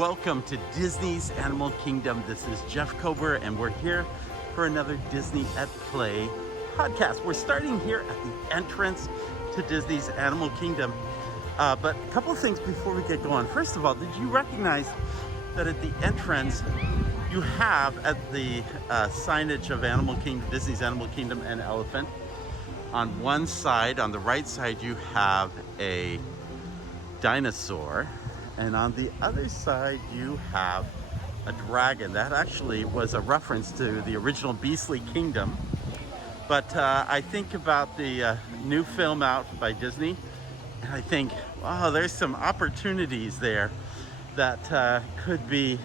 welcome to Disney's Animal Kingdom. This is Jeff Kober, and we're here for another Disney at Play podcast. We're starting here at the entrance to Disney's Animal Kingdom. But a couple of things before we get going. First of all, did you recognize that at the entrance you have at the signage of Animal Kingdom, Disney's Animal Kingdom and Elephant, on one side, on the right side, you have a dinosaur, and on the other side you have a dragon. That actually was a reference to the original Beastly Kingdom. But I think about the new film out by Disney, and I think, wow, there's some opportunities there that could be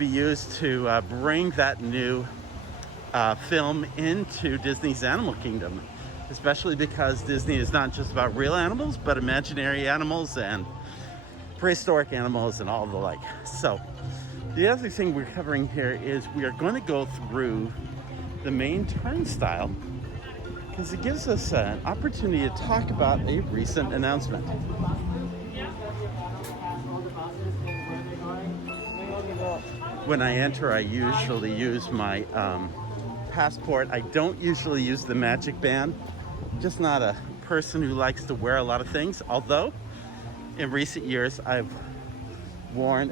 used to bring that new film into Disney's Animal Kingdom, especially because Disney is not just about real animals, but imaginary animals and prehistoric animals and all the like. So the other thing we're covering here is we are going to go through the main turnstile because it gives us an opportunity to talk about a recent announcement. When I enter, I usually use my passport. I don't usually use the Magic Band. Just not a person who likes to wear a lot of things. Although, in recent years, I've worn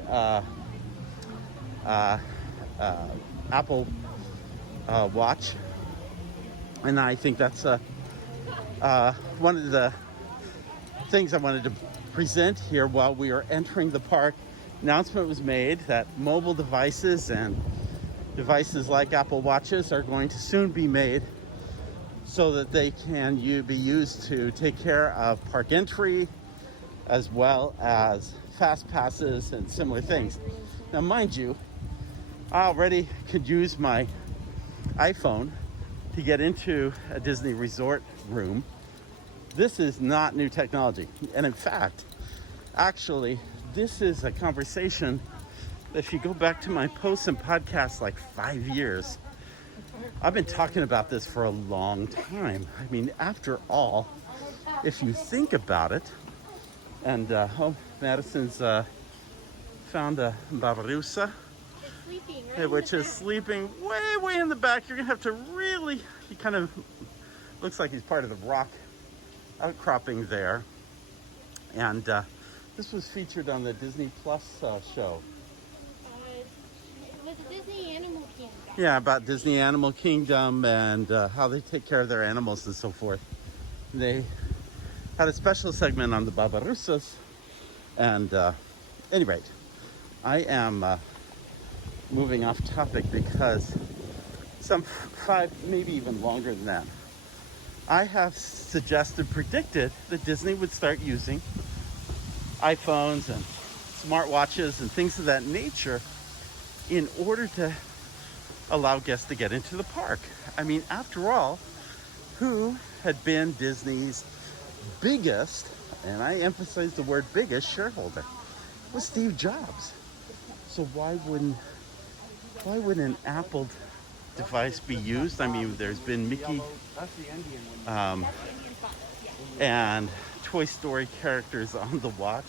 Apple Watch, and I think that's one of the things I wanted to present here while we are entering the park. Announcement was made that mobile devices and devices like Apple Watches are going to soon be made so that they can be used to take care of park entry as well as fast passes and similar things. Now, mind you, I already could use my iPhone to get into a Disney resort room. This is not new technology. And in fact, actually, this is a conversation that if you go back to my posts and podcasts like 5 years, I've been talking about this for a long time. I mean, after all, if you think about it, and Madison's found a babarusa, which is sleeping way in the back. You're gonna have to really, he kind of looks like he's part of the rock outcropping there. And this was featured on the Disney Plus show. It was a Disney Animal Kingdom. Yeah, about Disney Animal Kingdom and how they take care of their animals and so forth. They had a special segment on the Barbarosas. And any rate, I am moving off topic because some 5, maybe even longer than that, I have predicted that Disney would start using iPhones and smartwatches and things of that nature in order to allow guests to get into the park. I mean, after all, who had been Disney's biggest, and I emphasize the word biggest, shareholder? Was Steve Jobs. So why wouldn't an Apple device be used? I mean, there's been Mickey and Toy Story characters on the watch,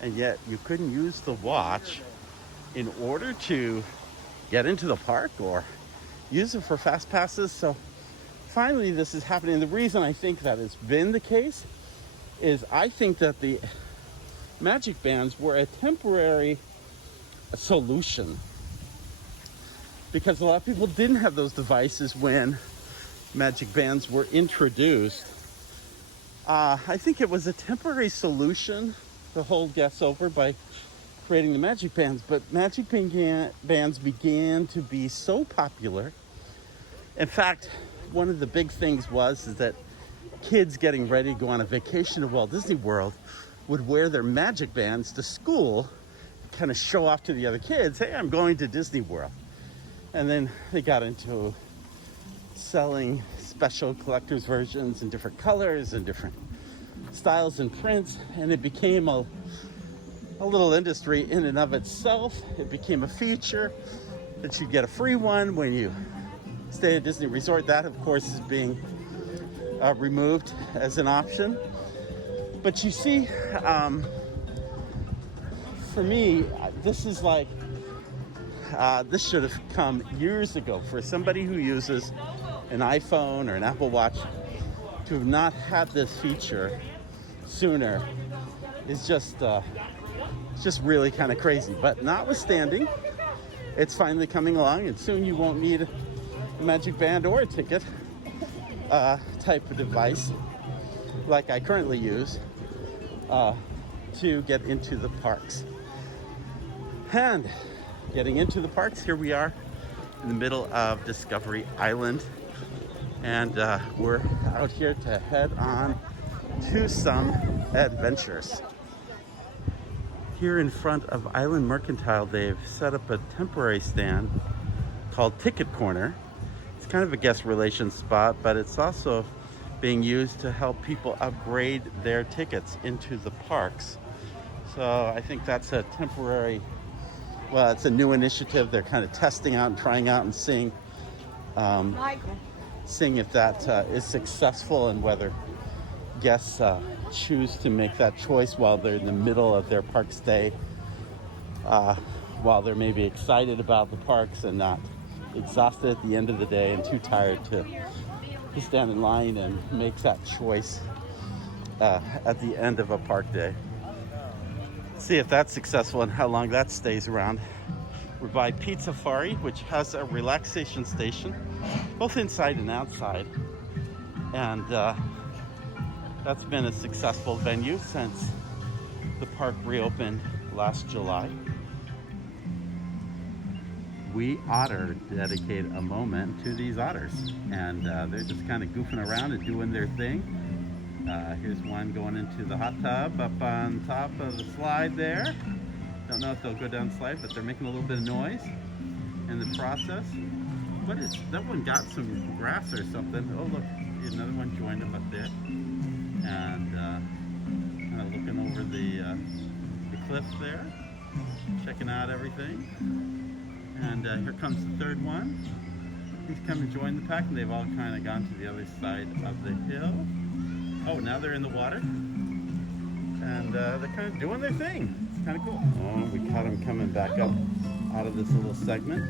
and yet you couldn't use the watch in order to get into the park or use it for fast passes. So finally this is happening. The reason I think that has been the case is I think that the Magic Bands were a temporary solution because a lot of people didn't have those devices when Magic Bands were introduced. I think it was a temporary solution to hold guests over by creating the Magic Bands, but Magic Bands began to be so popular. In fact, one of the big things is that kids getting ready to go on a vacation to Walt Disney World would wear their Magic Bands to school, kind of show off to the other kids, hey, I'm going to Disney World. And then they got into selling special collector's versions in different colors and different styles and prints, and it became a little industry in and of itself. It became a feature that you'd get a free one when you stay at Disney Resort. That, of course, is being removed as an option. But you see, for me, this is like, this should have come years ago. For somebody who uses an iPhone or an Apple Watch, to have not had this feature sooner is just really kind of crazy. But notwithstanding, it's finally coming along, and soon you won't need a Magic Band or a ticket type of device like I currently use to get into the parks. And getting into the parks, here we are in the middle of Discovery Island, and we're out here to head on to some adventures. Here in front of Island Mercantile, they've set up a temporary stand called Ticket Corner. It's kind of a guest relations spot, but it's also being used to help people upgrade their tickets into the parks. So I think that's a temporary, well, it's a new initiative. They're kind of testing out and trying out and seeing if that is successful, and whether guests choose to make that choice while they're in the middle of their park stay, while they're maybe excited about the parks and not exhausted at the end of the day and too tired to stand in line and make that choice at the end of a park day. See if that's successful and how long that stays around. We're by Pizza Safari, which has a relaxation station, both inside and outside. And that's been a successful venue since the park reopened last July. We otter dedicate a moment to these otters, and they're just kind of goofing around and doing their thing. Here's one going into the hot tub up on top of the slide there. Don't know if they'll go down the slide, but they're making a little bit of noise in the process. What is that one? Got some grass or something. Oh look, another one joined them up there, and kind of looking over the cliff there, checking out everything. And here comes the third one. He's come and joined the pack, and they've all kind of gone to the other side of the hill. Oh, now they're in the water, and they're kind of doing their thing. It's kind of cool. Oh, we caught them coming back up out of this little segment,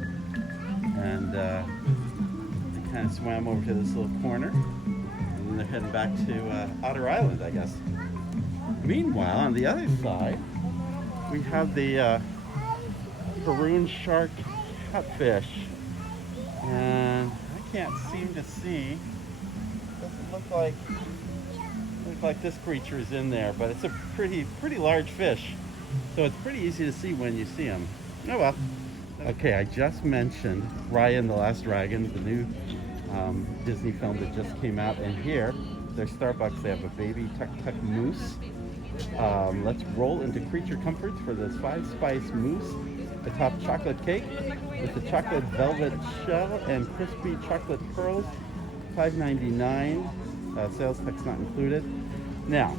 and they kind of swam over to this little corner, and then they're heading back to Otter Island, I guess. Meanwhile, on the other side, we have the Maroon shark catfish, and I can't seem to see. Doesn't look like this creature is in there, but it's a pretty large fish, so it's pretty easy to see when you see him. Oh well. Okay, I just mentioned Raya and the Last Dragon, the new Disney film that just came out, and here, their Starbucks, they have a baby tuk-tuk moose. Let's roll into creature comforts for this 5-spice mousse. The top chocolate cake with the chocolate velvet shell and crispy chocolate pearls, $5.99. Sales tax not included. Now,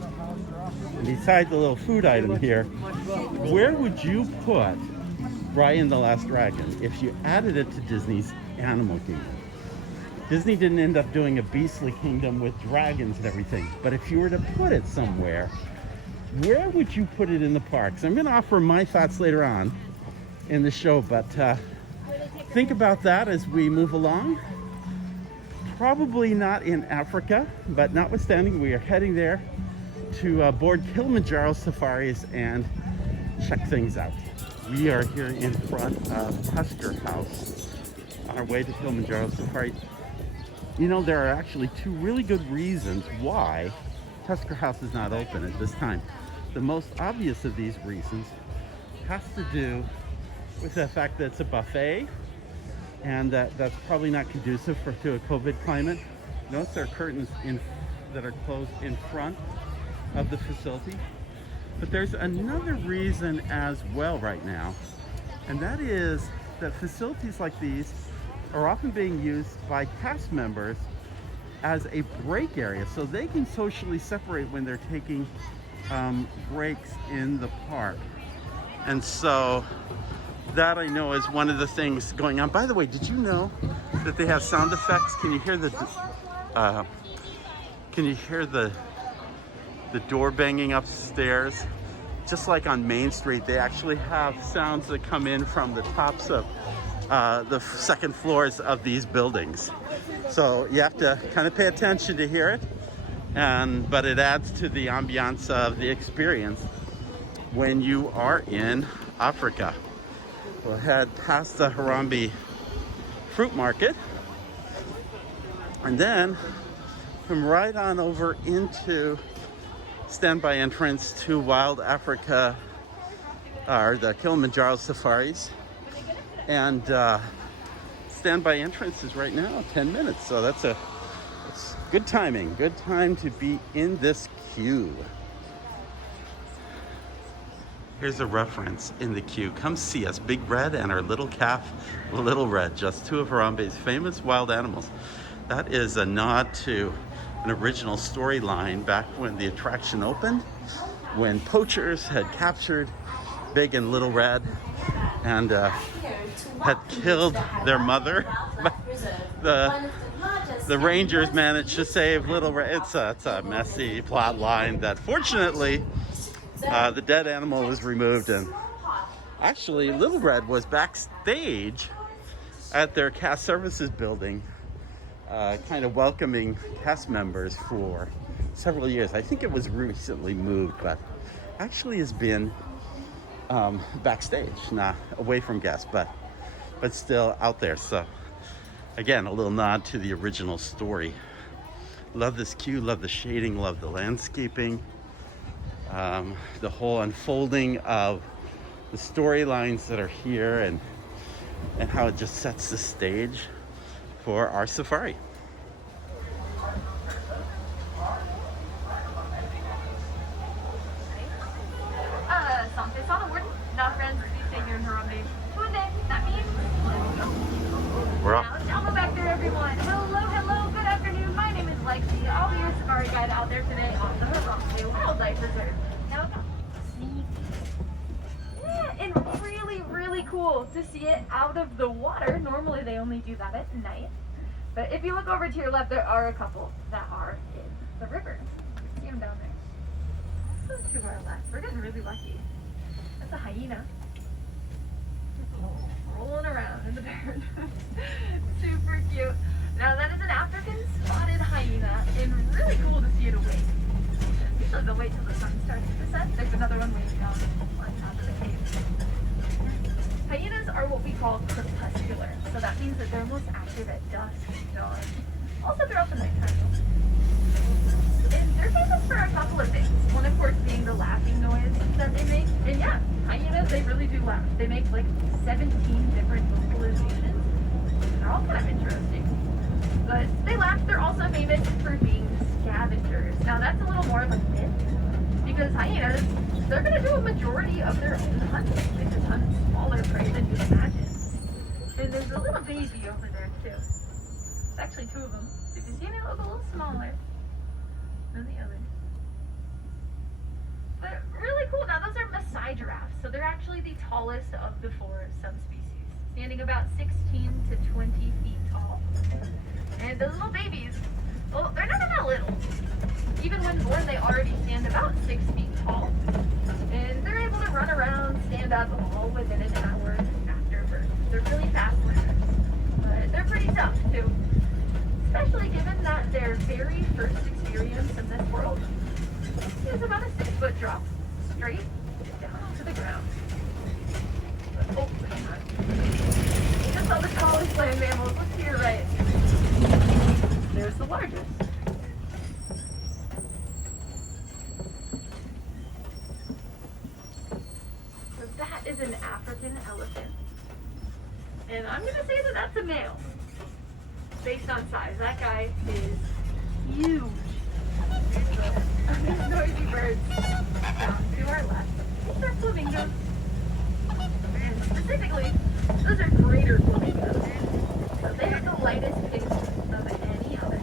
beside the little food item here, where would you put Raya and the Last Dragon if you added it to Disney's Animal Kingdom? Disney didn't end up doing a beastly kingdom with dragons and everything, but if you were to put it somewhere, where would you put it in the parks? I'm going to offer my thoughts later on in the show, but think about that as we move along. Probably not in Africa, but notwithstanding, we are heading there to board Kilimanjaro Safaris and check things out. We are here in front of Tusker House on our way to Kilimanjaro Safari. You know, there are actually two really good reasons why Tusker House is not open at this time. The most obvious of these reasons has to do with the fact that it's a buffet, and that's probably not conducive to a COVID climate. Notice there are curtains that are closed in front of the facility. But there's another reason as well right now, and that is that facilities like these are often being used by cast members as a break area, so they can socially separate when they're taking breaks in the park. And so that, I know, is one of the things going on. By the way, did you know that they have sound effects? Can you hear the door banging upstairs? just like on Main Street, they actually have sounds that come in from the tops of the second floors of these buildings. So you have to kind of pay attention to hear it, but it adds to the ambiance of the experience when you are in Africa. We'll head past the Harambe fruit market and then come right on over into standby entrance to Wild Africa, or the Kilimanjaro Safaris. And standby entrance is right now 10 minutes, so that's good timing. Good time to be in this queue. Here's a reference in the queue. Come see us, Big Red and our little calf, Little Red, just two of Harambe's famous wild animals. That is a nod to an original storyline back when the attraction opened, when poachers had captured Big and Little Red and had killed their mother. The Rangers managed to save Little Red. It's a messy plot line that fortunately the dead animal was removed, and actually Little Red was backstage at their cast services building, kind of welcoming cast members for several years. I think it was recently moved, but actually has been backstage, not away from guests, but still out there. So again, a little nod to the original story. Love this queue, love the shading, love the landscaping, the whole unfolding of the storylines that are here, and how it just sets the stage for our safari. We're off. Welcome back there, everyone. Hello, good afternoon. My name is Lexi. I'll be your safari guide out there today on the Harambe Wildlife Reserve. Now, yeah, and really cool to see it out of the water. Normally, they only do that at night. But if you look over to your left, there are a couple that are in the river. See them down there. Also to our left, we're getting really lucky. That's a hyena. Rolling around in the dirt. Super cute. Now that is an African spotted hyena, and really cool to see it awake. Usually they'll wait till the sun starts to set. There's another one waiting down on top of the cave. Hyenas are what we call crepuscular, so that means that they're most active at dusk, dawn, also throughout the nighttime. And they're famous for a couple of things. One, of course, being the laughing noise that they make. And yeah, hyenas, they really do laugh. They make like 17 different vocalizations. They're all kind of interesting. But they laugh. They're also famous for being scavengers. Now, that's a little more of a myth, because hyenas, they're going to do a majority of their own hunting. They just hunt smaller prey than you imagine. And there's a little baby over there, too. It's actually two of them. So if you see me, look a little smaller than the other. But really cool. Now, those are Maasai giraffes, so they're actually the tallest of the four subspecies, standing about 16 to 20 feet tall. And the little babies, well, they're not that little. Even when born, they already stand about 6 feet tall. And they're able to run around, stand up, all within an hour after birth. They're really fast learners, but they're pretty tough, too. Especially given that their very first experience in this world is about a 6-foot drop, straight down to the ground. But, oh, hang on. You just saw the tallest land mammals. Look to your right. There's the largest. So that is an African elephant. And I'm going to say that that's a male. Based on size, that guy is huge. These noisy birds down to our left. These are flamingos. And specifically, those are greater flamingos. So they have the lightest pink of any other.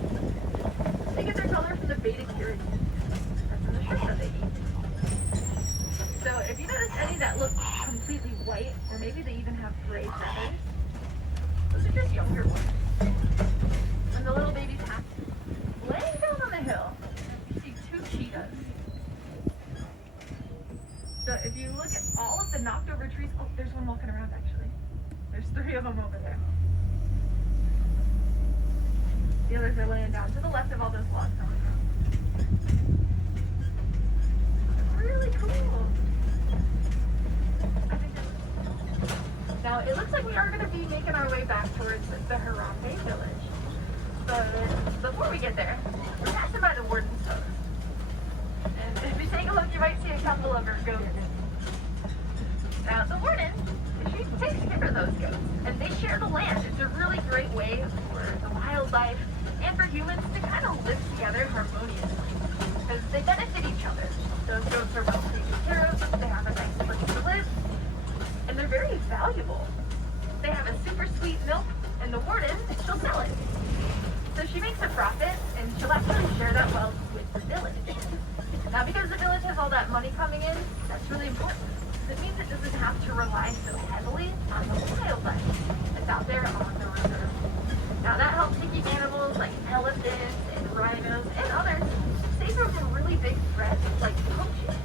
They get their color from the beta carotene. That's in the shrimp that they eat. So if you notice any that look completely white, or maybe they even have gray feathers, those are just younger ones. When the little baby's hatched, laying down on the hill, you see two cheetahs. So if you look at all of the knocked over trees, oh, there's one walking around actually. There's 3 of them over there. The others are laying down to the left of all those logs. Really cool. I think now it looks like we are going to be making our way back towards the Harambe village. But before we get there, we're passing by the warden's house. And if you take a look, you might see a couple of her goats. Now the warden, she takes care of those goats, and they share the land. It's a really great way for the wildlife and for humans to kind of live together harmoniously, because they benefit each other. Those goats are well taken care of, they have a nice place to live, and they're very valuable. They have a super sweet milk, and the warden, she'll sell it. So she makes a profit, and she'll actually share that wealth with the village. Now, because the village has all that money coming in, that's really important. It means it doesn't have to rely so heavily on the wildlife that's out there on the reserve. Now, that helps to keep animals like elephants and rhinos and others safe from really big threats like poaching.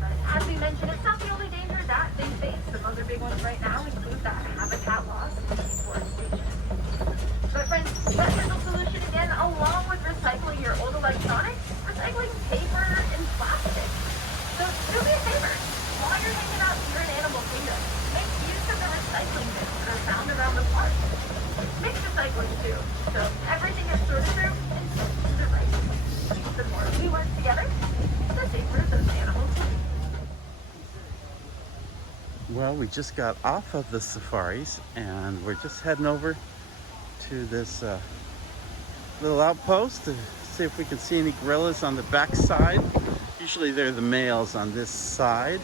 But as we mentioned, it's not the only danger that they face. Some other big ones right now include that habitat loss and deforestation. But friends, that simple solution again, along with recycling your old electronics, recycling paper and plastic. So do me a favor, while you're hanging out here in Animal Kingdom, make use of the recycling bins that are found around the park. Mix recycling too, so everything is sorted through and sent to the right. The more we work together, the safer those animals will be. Well, we just got off of the safaris and we're just heading over to this little outpost to see if we can see any gorillas on the back side. Usually they're the males on this side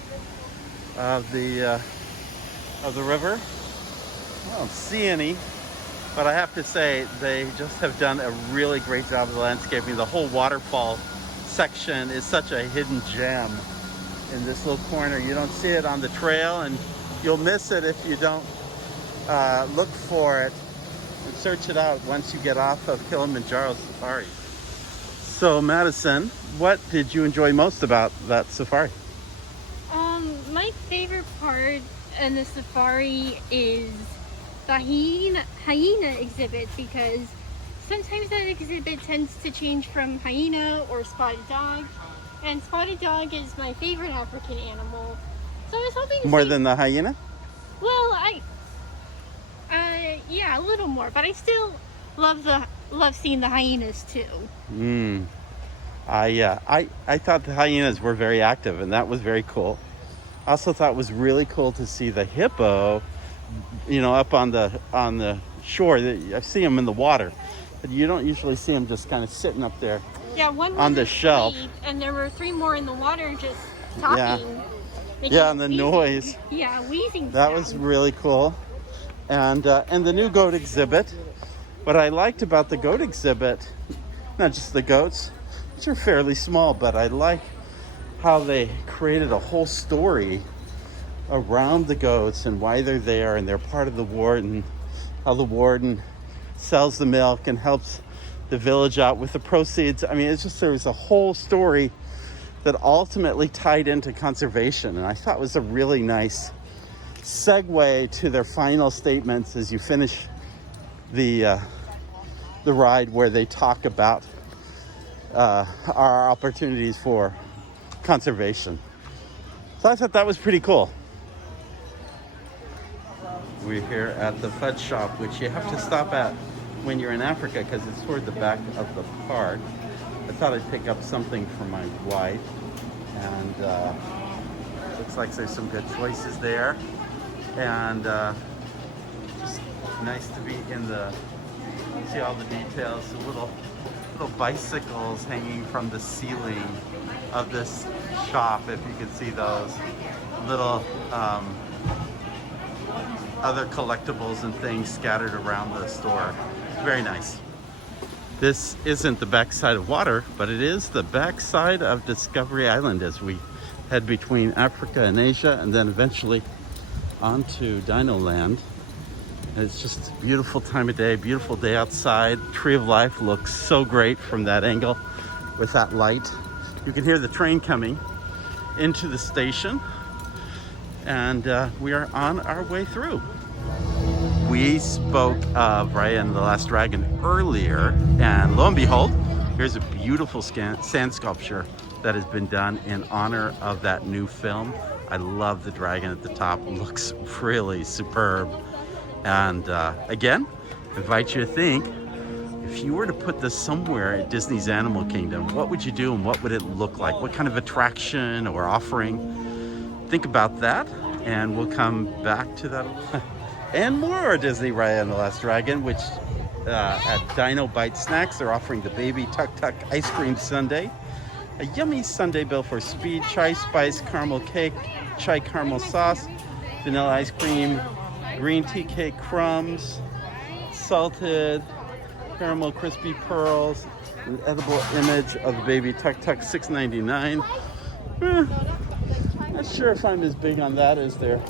of the river. I don't see any, but I have to say they just have done a really great job of the landscaping. The whole waterfall section is such a hidden gem in this little corner. You don't see it on the trail, and you'll miss it if you don't look for it and search it out once you get off of Kilimanjaro Safaris. So Madison, what did you enjoy most about that safari? My favorite part in the safari is the hyena exhibit, because sometimes that exhibit tends to change from hyena or spotted dog, and spotted dog is my favorite African animal. So I was hoping to More see, than the hyena? well, yeah, a little more, but I still love seeing the hyenas too. I thought the hyenas were very active, and that was very cool. I also thought it was really cool to see the hippo, up on the shore. I see them in the water, but you don't usually see them just kind of sitting up there. Yeah, one on the shelf, and there were 3 more in the water just talking. Yeah, and the noise. Yeah, wheezing. That was really cool. And the new goat exhibit. What I liked about the goat exhibit, not just the goats, which are fairly small, but I like how they created a whole story around the goats and why they're there, and they're part of the warden, how the warden sells the milk and helps the village out with the proceeds. I mean, it's just, there was a whole story that ultimately tied into conservation, and I thought it was a really nice segue to their final statements as you finish the ride, where they talk about our opportunities for conservation. So I thought that was pretty cool. We're here at the fudge shop, which you have to stop at when you're in Africa because it's toward the back of the park. I thought I'd pick up something for my wife, and looks like there's some good choices there, and just nice to be in the, see all the details, the little bicycles hanging from the ceiling of this shop, if you can see those little other collectibles and things scattered around the store. Very nice. This isn't the backside of water, but it is the backside of Discovery Island as we head between Africa and Asia, and then eventually onto Dino Land. And it's just a beautiful time of day, beautiful day outside. Tree of Life looks so great from that angle with that light. You can hear the train coming, into the station, and we are on our way through. We spoke of Raya and the Last Dragon earlier, and lo and behold, here's a beautiful sand sculpture that has been done in honor of that new film. I love the dragon at the top. It looks really superb. And again, invite you to think, if you were to put this somewhere at Disney's Animal Kingdom, what would you do and what would it look like? What kind of attraction or offering? Think about that, and we'll come back to that. And more Disney Raya and the Last Dragon, which at Dino Bite Snacks, they're offering the Baby Tuk Tuk Ice Cream Sundae, a yummy sundae built for speed, chai spice caramel cake, chai caramel sauce, vanilla ice cream, green tea cake crumbs, salted caramel crispy pearls, an edible image of the Baby Tuk Tuk, $6.99. Not sure if I'm as big on that as there.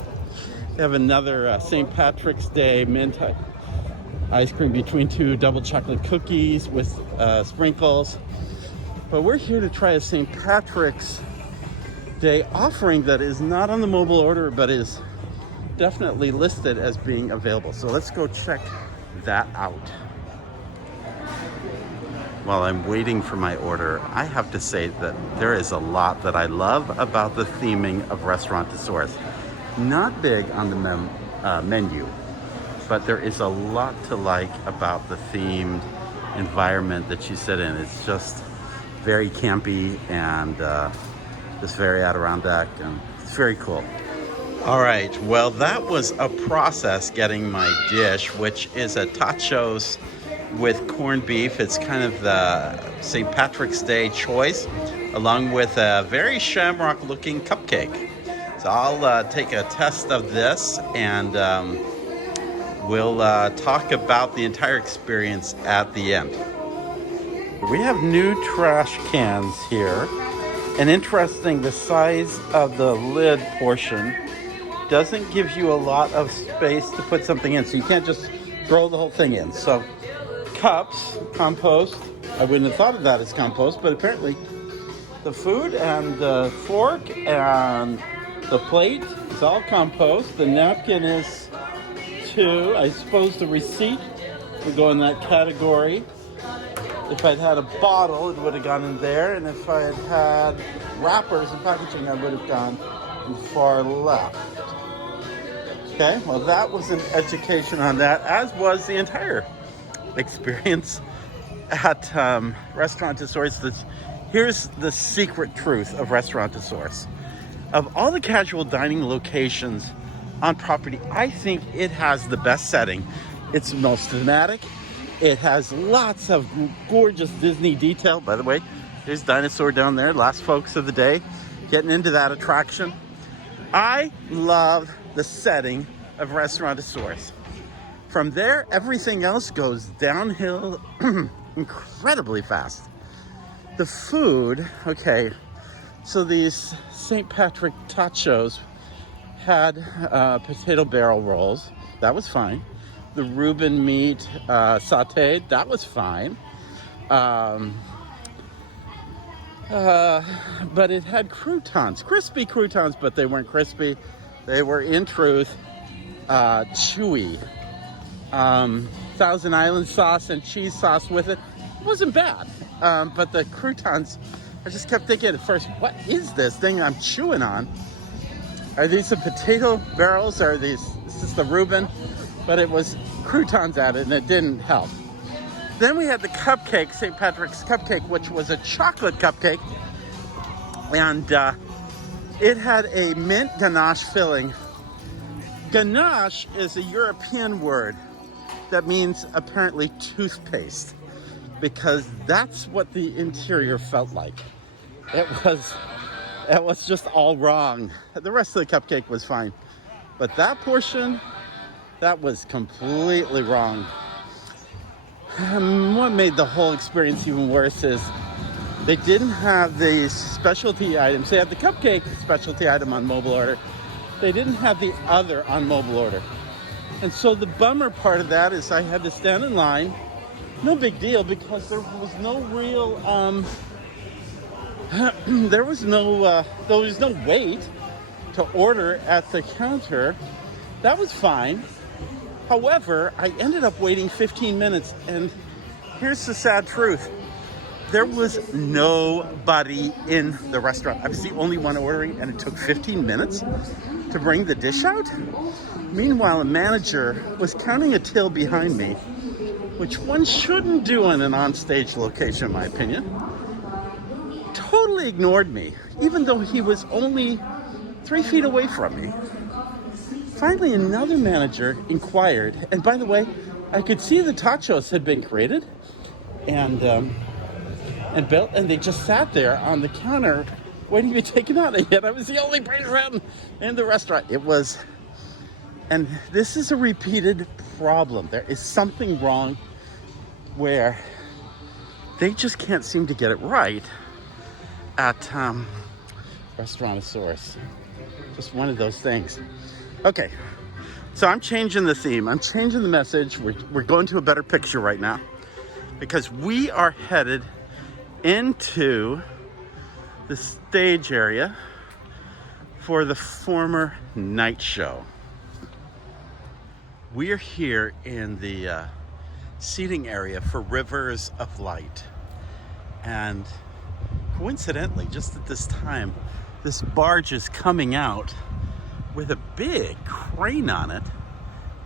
They have another St. Patrick's Day mint ice cream between two double chocolate cookies with sprinkles. But we're here to try a St. Patrick's Day offering that is not on the mobile order, but is definitely listed as being available. So let's go check that out. While I'm waiting for my order, I have to say that there is a lot that I love about the theming of Restaurantosaurus. Not big on the menu, but there is a lot to like about the themed environment that you sit in. It's just very campy and just very Adirondack, and it's very cool. All right, well, that was a process getting my dish, which is a tachos with corned beef. It's kind of the St. Patrick's Day choice, along with a very shamrock looking cupcake. So I'll take a test of this, and we'll talk about the entire experience at the end. We have new trash cans here, and interesting, the size of the lid portion doesn't give you a lot of space to put something in, so you can't just throw the whole thing in. So cups, compost. I wouldn't have thought of that as compost, but apparently the food and the fork and the plate is all compost. The napkin is too. I suppose the receipt would go in that category. If I'd had a bottle, it would have gone in there. And if I had had wrappers and packaging, I would have gone in far left. Okay, well, that was an education on that, as was the entire experience at Restaurantosaurus. Here's the secret truth of Restaurantosaurus. Of all the casual dining locations on property, I think it has the best setting. It's the most thematic. It has lots of gorgeous Disney detail. By the way, there's Dinosaur down there, last folks of the day, getting into that attraction. I love the setting of Restaurantosaurus. From there, everything else goes downhill incredibly fast. The food, okay, so these St. Patrick tachos had potato barrel rolls. That was fine. The Reuben meat sauteed, that was fine. But it had croutons, crispy croutons, but they weren't crispy. They were, in truth, chewy. Thousand Island sauce and cheese sauce with it. It wasn't bad. But the croutons, I just kept thinking at first, what is this thing I'm chewing on? Are these the potato barrels? Is this the Reuben? But it was croutons added, and it didn't help. Then we had the cupcake, St. Patrick's cupcake, which was a chocolate cupcake. And it had a mint ganache filling. Ganache is a European word that means apparently toothpaste, because that's what the interior felt like. It was just all wrong. The rest of the cupcake was fine, but that portion, that was completely wrong. What made the whole experience even worse is they didn't have these specialty items. They had the cupcake specialty item on mobile order. They didn't have the other on mobile order. And so the bummer part of that is I had to stand in line. No big deal, because there was no real there was no wait to order at the counter. That was fine. However, I ended up waiting 15 minutes, and here's the sad truth. There was nobody in the restaurant. I was the only one ordering, and it took 15 minutes to bring the dish out. Meanwhile, a manager was counting a till behind me, which one shouldn't do in an onstage location, in my opinion. Totally ignored me, even though he was only 3 feet away from me. Finally, another manager inquired, and by the way, I could see the tachos had been created, and built, and they just sat there on the counter waiting to be taken out. And yet I was the only person in the restaurant. It was, and this is a repeated problem. There is something wrong where they just can't seem to get it right at Restaurantosaurus. Just one of those things. Okay, so I'm changing the theme. I'm changing the message. We're going to a better picture right now because we are headed into the stage area for the former night show. We are here in the seating area for Rivers of Light. And coincidentally, just at this time, this barge is coming out with a big crane on it.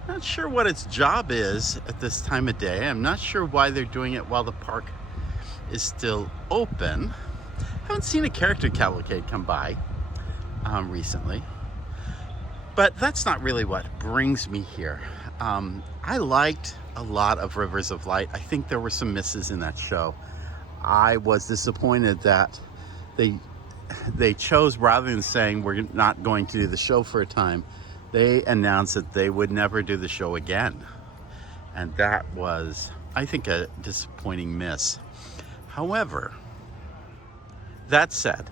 Not sure what its job is at this time of day. I'm not sure why they're doing it while the park is still open. Haven't seen a character cavalcade come by recently. But that's not really what brings me here. I liked a lot of Rivers of Light. I think there were some misses in that show. I was disappointed that they chose, rather than saying we're not going to do the show for a time, they announced that they would never do the show again. And that was, I think, a disappointing miss. However, that said,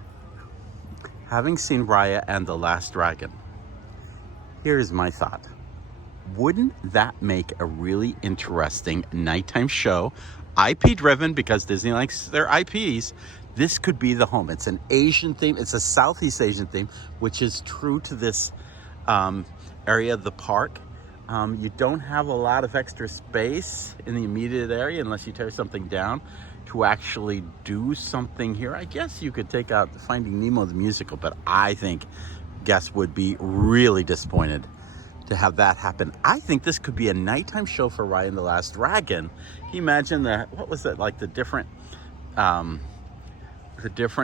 having seen Raya and the Last Dragon, here's my thought. Wouldn't that make a really interesting nighttime show? IP driven, because Disney likes their IPs. This could be the home. It's an Asian theme. It's a Southeast Asian theme, which is true to this area of the park. You don't have a lot of extra space in the immediate area unless you tear something down to actually do something here. I guess you could take out Finding Nemo the musical, but I think guests would be really disappointed to have that happen. I think this could be a nighttime show for Raya and the Last Dragon. Can you imagine what was it, like the different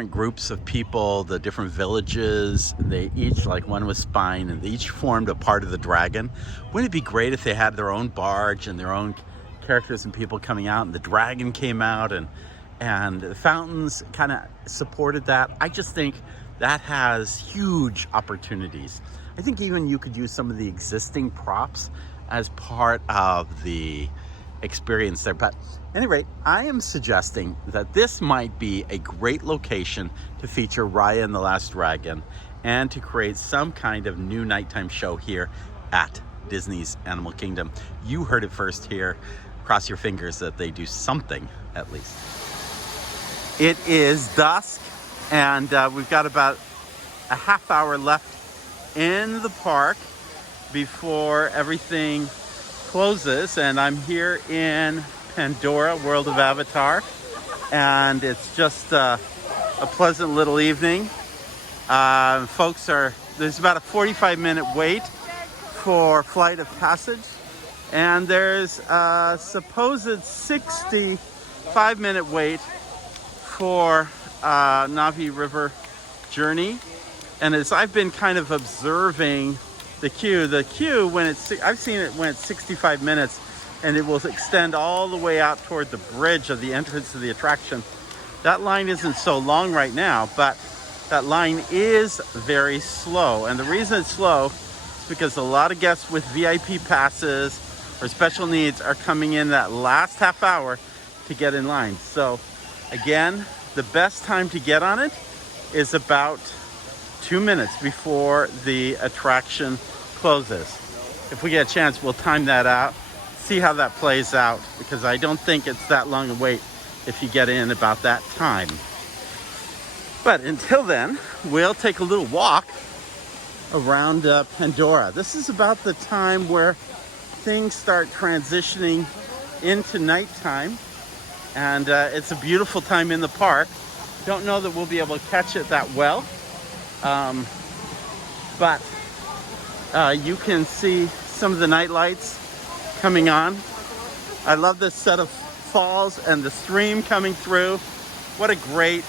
groups of people, the different villages, they each, like one was spine, and they each formed a part of the dragon. Wouldn't it be great if they had their own barge and their own characters and people coming out, and the dragon came out, and the fountains kind of supported that? I just think that has huge opportunities. I think even you could use some of the existing props as part of the experience there. But at any rate, I am suggesting that this might be a great location to feature Raya and the Last Dragon and to create some kind of new nighttime show here at Disney's Animal Kingdom. You heard it first here. Cross your fingers that they do something at least. It is dusk, and we've got about a half hour left in the park before everything closes, and I'm here in Pandora, World of Avatar, and it's just a pleasant little evening. There's about a 45-minute wait for Flight of Passage, and there's a supposed 65-minute wait for Navi River Journey. And as I've been kind of observing the queue, I've seen it when it's 65 minutes, and it will extend all the way out toward the bridge of the entrance to the attraction. That line isn't so long right now, but that line is very slow. And the reason it's slow is because a lot of guests with VIP passes or special needs are coming in that last half hour to get in line. So again, the best time to get on it is about 2 minutes before the attraction closes. If we get a chance, we'll time that out, see how that plays out, because I don't think it's that long a wait if you get in about that time. But until then, we'll take a little walk around Pandora. This is about the time where things start transitioning into nighttime, and it's a beautiful time in the park. Don't know that we'll be able to catch it that well, but you can see some of the night lights coming on. I love this set of falls and the stream coming through. What a great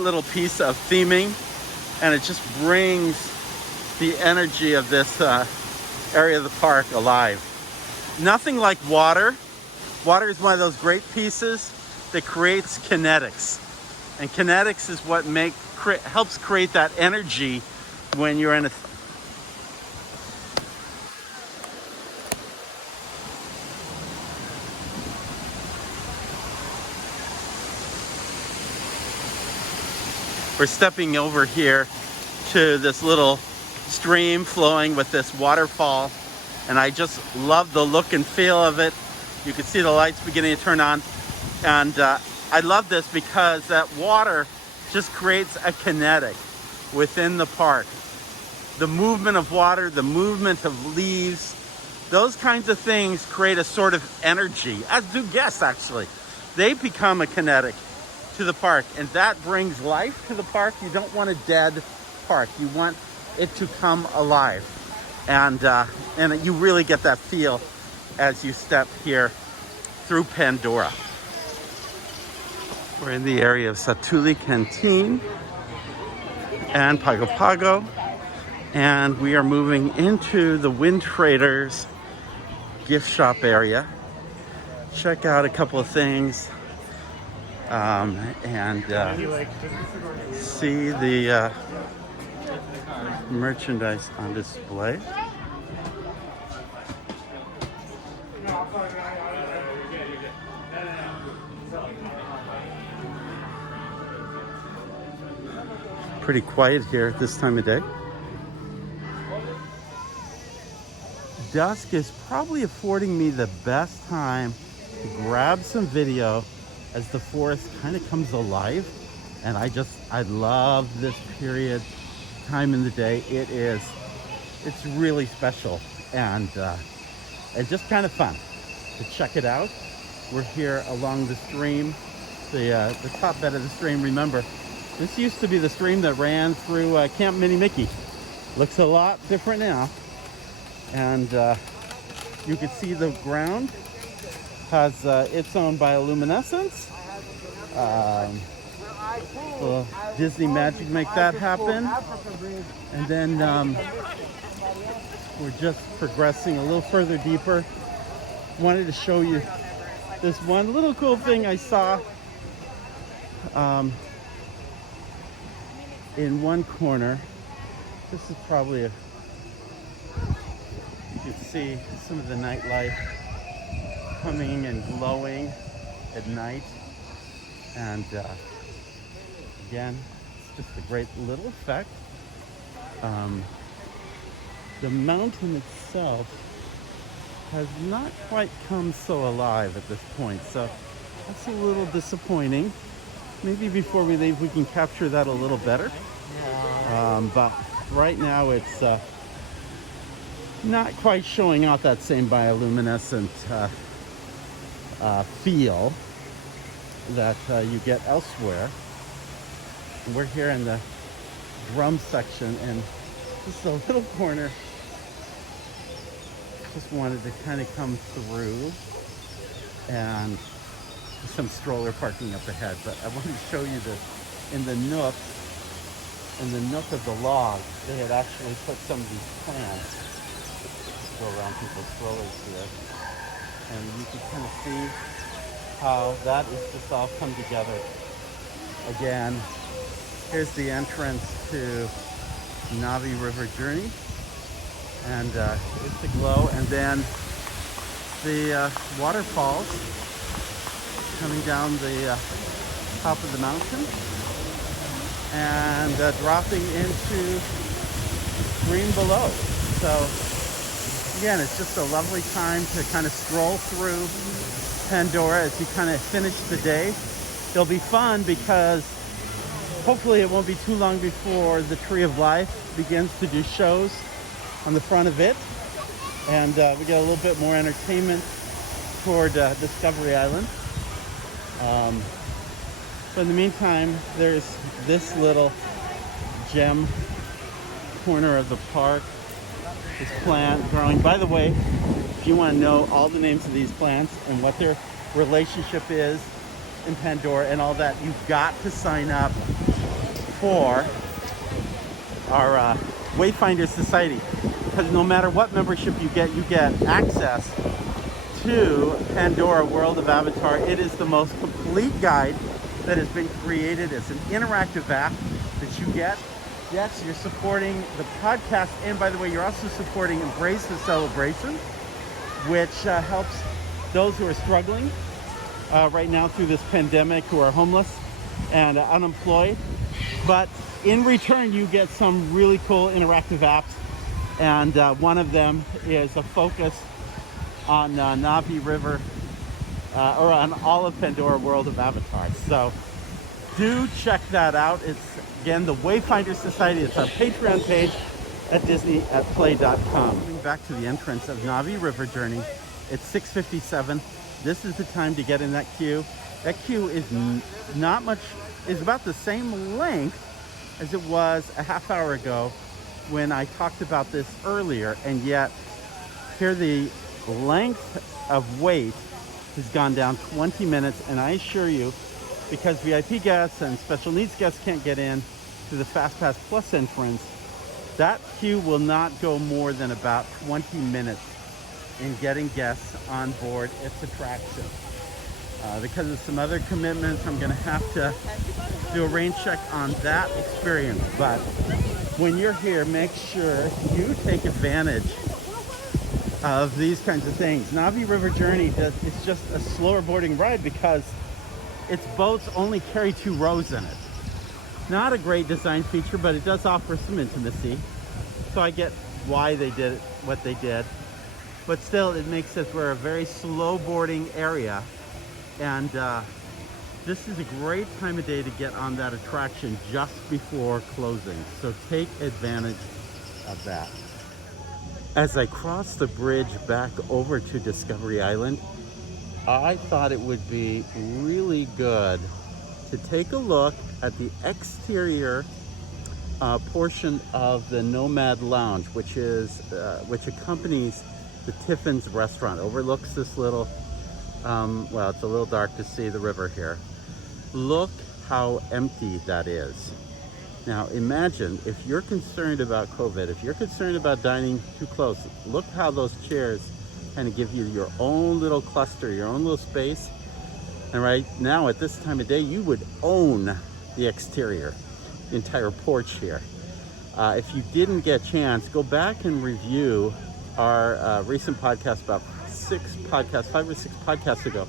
little piece of theming, and it just brings the energy of this area of the park alive. Nothing like water. Water is one of those great pieces that creates kinetics, and kinetics is what helps create that energy when you're in a We're stepping over here to this little stream flowing with this waterfall, and I just love the look and feel of it. You can see the lights beginning to turn on, and I love this because that water just creates a kinetic within the park. The movement of water, the movement of leaves, those kinds of things create a sort of energy, as do guests actually. They become a kinetic to the park, and that brings life to the park. You don't want a dead park. You want it to come alive, and you really get that feel as you step here through Pandora. We're in the area of Satuli Canteen and Pago Pago, and we are moving into the Wind Traders gift shop area. Check out a couple of things. And see the merchandise on display. Pretty quiet here at this time of day. Dusk is probably affording me the best time to grab some video as the forest kind of comes alive, and I love this period time in the day. It's really special, and just kind of fun to check it out. We're here along the stream, the top bed of the stream. Remember, this used to be the stream that ran through Camp Mini Mickey. Looks a lot different now, and you can see the ground has its own bioluminescence. Well, Disney Magic make that happen. And then we're just progressing a little further deeper. Wanted to show you this one little cool thing I saw in one corner. This is probably you can see some of the nightlife coming and glowing at night, and again, it's just a great little effect. The mountain itself has not quite come so alive at this point, so that's a little disappointing. Maybe before we leave we can capture that a little better, but right now it's not quite showing out that same bioluminescent feel that you get elsewhere. We're here in the drum section, and this is a little corner. Just wanted to kind of come through, and some stroller parking up ahead, but I wanted to show you this. In the nook of the log, they had actually put some of these plants to go around people's strollers here, and you can kind of see how that is just all come together. Again, here's the entrance to Navi River Journey, and it's a glow, and then the waterfalls coming down the top of the mountain and dropping into the stream below. So again, it's just a lovely time to kind of stroll through Pandora as you kind of finish the day It'll be fun because hopefully it won't be too long before the Tree of Life begins to do shows on the front of it. And we get a little bit more entertainment toward Discovery Island. But in the meantime, there's this little gem corner of the park. This plant growing. By the way, if you want to know all the names of these plants and what their relationship is in Pandora and all that, you've got to sign up for our Wayfinder Society, because no matter what membership you get access to Pandora World of Avatar. It is the most complete guide that has been created. It's an interactive app that you get. Yes, you're supporting the podcast, and by the way, you're also supporting Embrace the Celebration, which helps those who are struggling right now through this pandemic, who are homeless and unemployed. But in return, you get some really cool interactive apps, and one of them is a focus on Na'vi River, or on all of Pandora World of Avatar. So do check that out. It's, again, the Wayfinder Society. It's our Patreon page at disney@play.com. Coming back to the entrance of Na'vi River Journey, it's 6:57. This is the time to get in that queue. That queue is not much, is about the same length as it was a half hour ago when I talked about this earlier, and yet here the length of wait has gone down 20 minutes, and I assure you, because VIP guests and special needs guests can't get in to the FastPass Plus entrance, that queue will not go more than about 20 minutes in getting guests on board its attraction. Because of some other commitments, I'm going to have to do a rain check on that experience. But when you're here, make sure you take advantage of these kinds of things. Na'vi River Journey is just a slower boarding ride because its boats only carry 2 rows in it. Not a great design feature, but it does offer some intimacy. So I get why they did it, what they did. But still, it makes it for a very slow boarding area. And this is a great time of day to get on that attraction just before closing. So take advantage of that. As I cross the bridge back over to Discovery Island, I thought it would be really good to take a look at the exterior portion of the Nomad Lounge, which accompanies the Tiffin's restaurant. Overlooks this little, well, it's a little dark to see the river here. Look how empty that is. Now imagine, if you're concerned about COVID, if you're concerned about dining too close, look how those chairs kind of give you your own little cluster, your own little space. And right now at this time of day, you would own the exterior, the entire porch here. If you didn't get a chance, go back and review our recent podcast, about 5 or 6 podcasts ago,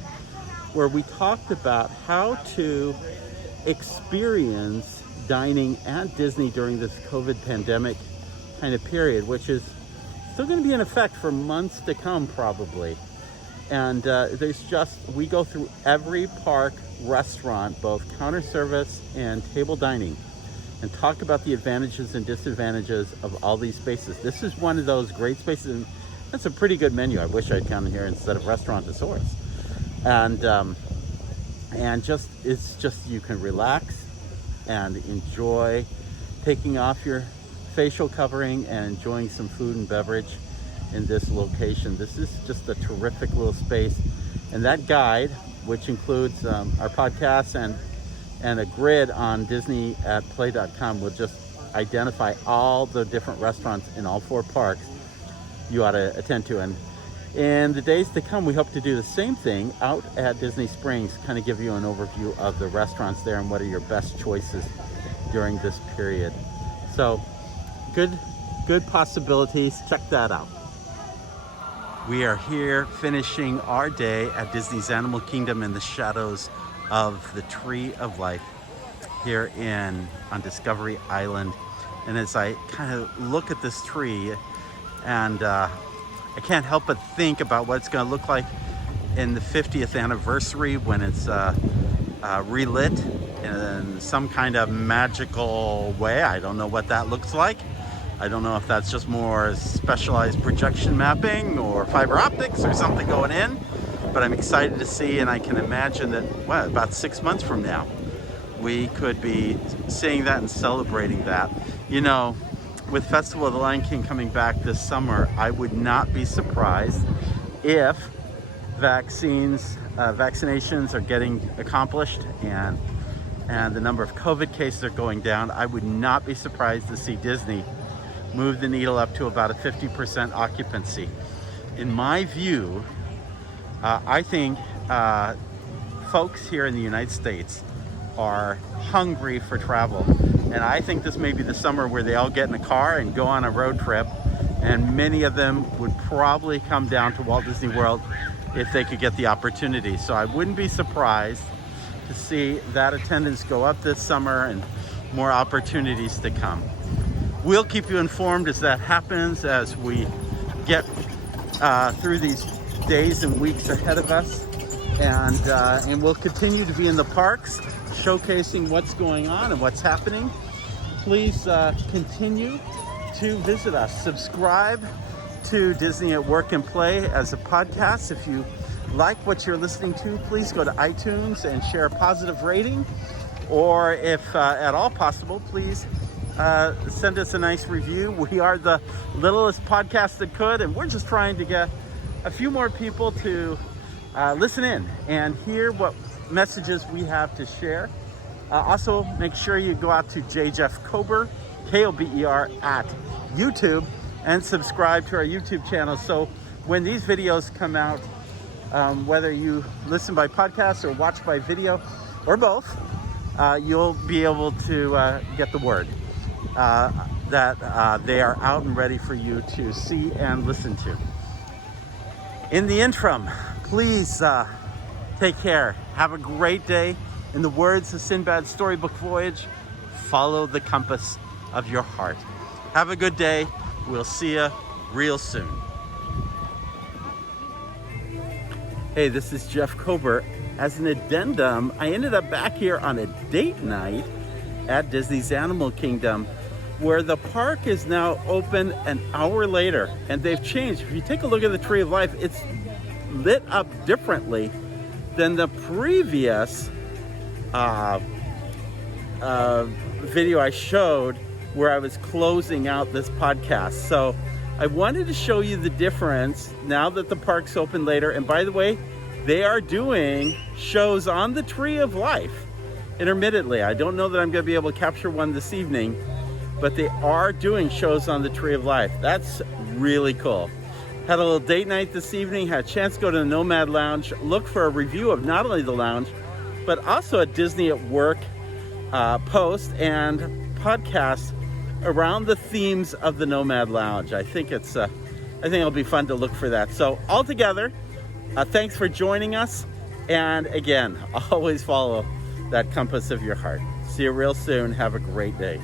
where we talked about how to experience dining at Disney during this COVID pandemic kind of period, which is still going to be in effect for months to come probably. And we go through every park restaurant, both counter service and table dining, and talk about the advantages and disadvantages of all these spaces. This is one of those great spaces, and that's a pretty good menu. I wish I'd come here instead of Restaurant-a-Saurus. And just, it's just, you can relax and enjoy taking off your facial covering and enjoying some food and beverage in this location. This is just a terrific little space. And that guide, which includes our podcast and a grid on disney@play.com, will just identify all the different restaurants in all 4 parks you ought to attend to. And in the days to come, we hope to do the same thing out at Disney Springs, kind of give you an overview of the restaurants there and what are your best choices during this period. So good possibilities. Check that out. We are here finishing our day at Disney's Animal Kingdom in the shadows of the Tree of Life here on Discovery Island. And as I kind of look at this tree, and I can't help but think about what it's going to look like in the 50th anniversary when it's relit in some kind of magical way. I don't know what that looks like. I don't know if that's just more specialized projection mapping or fiber optics or something going in, but I'm excited to see, and I can imagine that, well, about 6 months from now, we could be seeing that and celebrating that. You know, with Festival of the Lion King coming back this summer, I would not be surprised if vaccinations are getting accomplished and the number of COVID cases are going down. I would not be surprised to see Disney move the needle up to about a 50% occupancy. In my view, I think folks here in the United States are hungry for travel. And I think this may be the summer where they all get in a car and go on a road trip. And many of them would probably come down to Walt Disney World if they could get the opportunity. So I wouldn't be surprised to see that attendance go up this summer and more opportunities to come. We'll keep you informed as that happens, as we get through these days and weeks ahead of us. And we'll continue to be in the parks, showcasing what's going on and what's happening. Please continue to visit us. Subscribe to Disney at Work and Play as a podcast. If you like what you're listening to, please go to iTunes and share a positive rating. Or if at all possible, please send us a nice review. We are the littlest podcast that could, and we're just trying to get a few more people to listen in and hear what messages we have to share. Also, make sure you go out to Jeff Kober, Kober, at YouTube, and subscribe to our YouTube channel. So when these videos come out, whether you listen by podcast or watch by video or both, you'll be able to get the word that they are out and ready for you to see and listen to. In the interim, please take care. Have a great day. In the words of Sinbad's storybook voyage, follow the compass of your heart. Have a good day. We'll see you real soon. Hey, this is Jeff Kober. As an addendum, I ended up back here on a date night at Disney's Animal Kingdom, where the park is now open an hour later, and they've changed. If you take a look at the Tree of Life, it's lit up differently than the previous video I showed where I was closing out this podcast. So I wanted to show you the difference now that the park's open later. And by the way, they are doing shows on the Tree of Life intermittently. I don't know that I'm going to be able to capture one this evening, but they are doing shows on the Tree of Life. That's really cool. Had a little date night this evening, had a chance to go to the Nomad Lounge, look for a review of not only the lounge, but also a Disney at Work post and podcast around the themes of the Nomad Lounge. I think it'll be fun to look for that. So altogether, thanks for joining us. And again, always follow that compass of your heart. See you real soon. Have a great day.